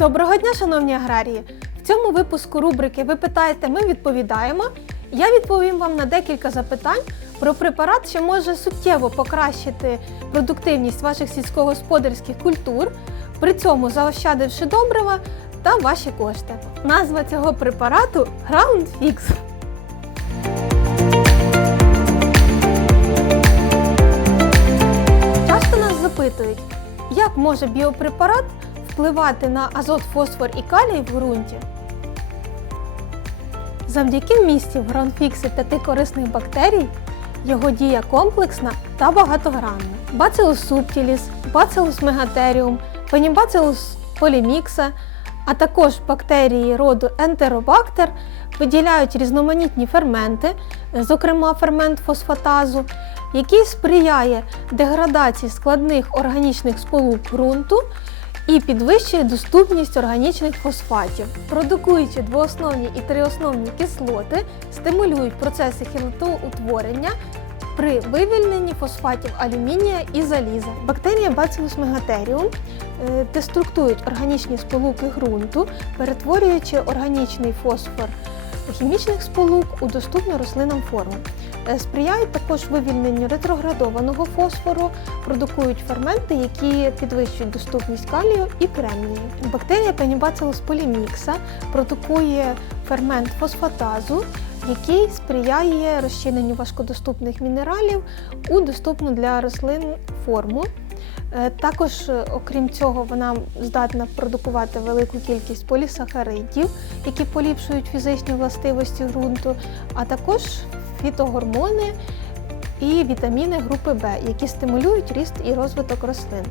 Доброго дня, шановні аграрії! В цьому випуску рубрики Ви питаєте, ми відповідаємо. Я відповім вам на декілька запитань про препарат, що може суттєво покращити продуктивність ваших сільськогосподарських культур, при цьому заощадивши добрива та ваші кошти. Назва цього препарату Ground Fix. Часто нас запитують, як може біопрепарат впливати на азот, фосфор і калій в ґрунті. Завдяки вмісті в гранфіксі п'яти корисних бактерій його дія комплексна та багатогранна. Bacillus subtilis, Bacillus megatherium, Phenibacillus polymixa, а також бактерії роду Enterobacter виділяють різноманітні ферменти, зокрема фермент фосфатазу, який сприяє деградації складних органічних сполук ґрунту і підвищує доступність органічних фосфатів. Продукуючи двоосновні і триосновні кислоти, стимулюють процеси хілотоутворення при вивільненні фосфатів алюмінія і заліза. Бактерія Bacillus megatherium е, деструктують органічні сполуки ґрунту, перетворюючи органічний фосфор хімічних сполук у доступну рослинам форму. Е, Сприяють також вивільненню ретроградованого фосфору, продукують ферменти, які підвищують доступність калію і кремнію. Бактерія Phenibacillus polymixa продукує фермент фосфатазу, який сприяє розчиненню важкодоступних мінералів у доступну для рослин форму. Е, Також, е, окрім цього, вона здатна продукувати велику кількість полісахаридів, які поліпшують фізичні властивості ґрунту, а також фітогормони і вітаміни групи В, які стимулюють ріст і розвиток рослин.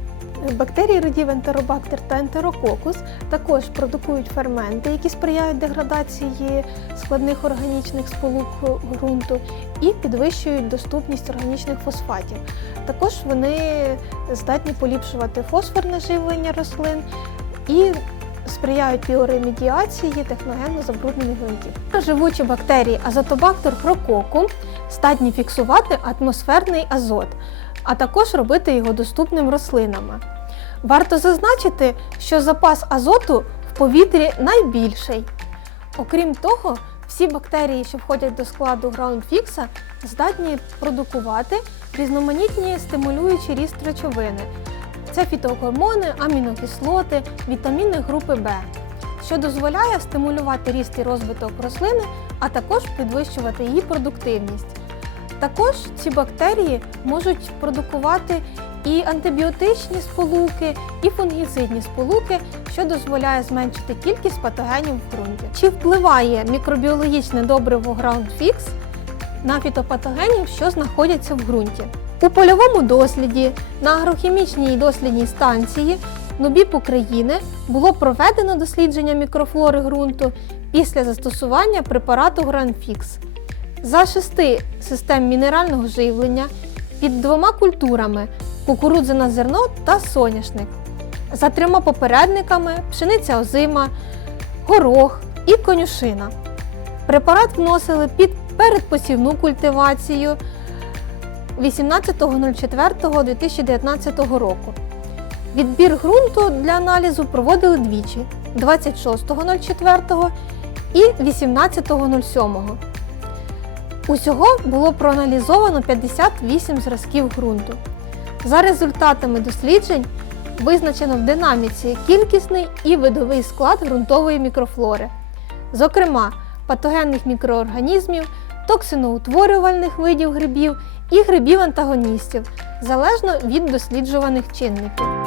Бактерії родів ентеробактер та ентерококус також продукують ферменти, які сприяють деградації складних органічних сполук ґрунту і підвищують доступність органічних фосфатів. Також вони здатні поліпшувати фосфорне живлення рослин і сприяють біоремедіації техногенно забруднених ґрунтів. Живучі бактерії азотобактер хрококум здатні фіксувати атмосферний азот, а також робити його доступним рослинами. Варто зазначити, що запас азоту в повітрі найбільший. Окрім того, всі бактерії, що входять до складу граундфікса, здатні продукувати різноманітні стимулюючі ріст речовини. Це фітогормони, амінокислоти, вітаміни групи В, що дозволяє стимулювати ріст і розвиток рослини, а також підвищувати її продуктивність. Також ці бактерії можуть продукувати і антибіотичні сполуки, і фунгіцидні сполуки, що дозволяє зменшити кількість патогенів в ґрунті. Чи впливає мікробіологічне добриво GroundFix на фітопатогенів, що знаходяться в ґрунті? У польовому досліді на агрохімічній дослідній станції НУБІП України було проведено дослідження мікрофлори ґрунту після застосування препарату GranFix. За шести систем мінерального живлення під двома культурами кукурудзяне зерно та соняшник. За трьома попередниками пшениця озима, горох і конюшина. Препарат вносили під передпосівну культивацію 18.04.2019 року. Відбір ґрунту для аналізу проводили двічі 26.04 і 18.07. Усього було проаналізовано 58 зразків ґрунту. За результатами досліджень визначено в динаміці кількісний і видовий склад ґрунтової мікрофлори, зокрема патогенних мікроорганізмів, токсиноутворювальних видів грибів і грибів-антагоністів, залежно від досліджуваних чинників.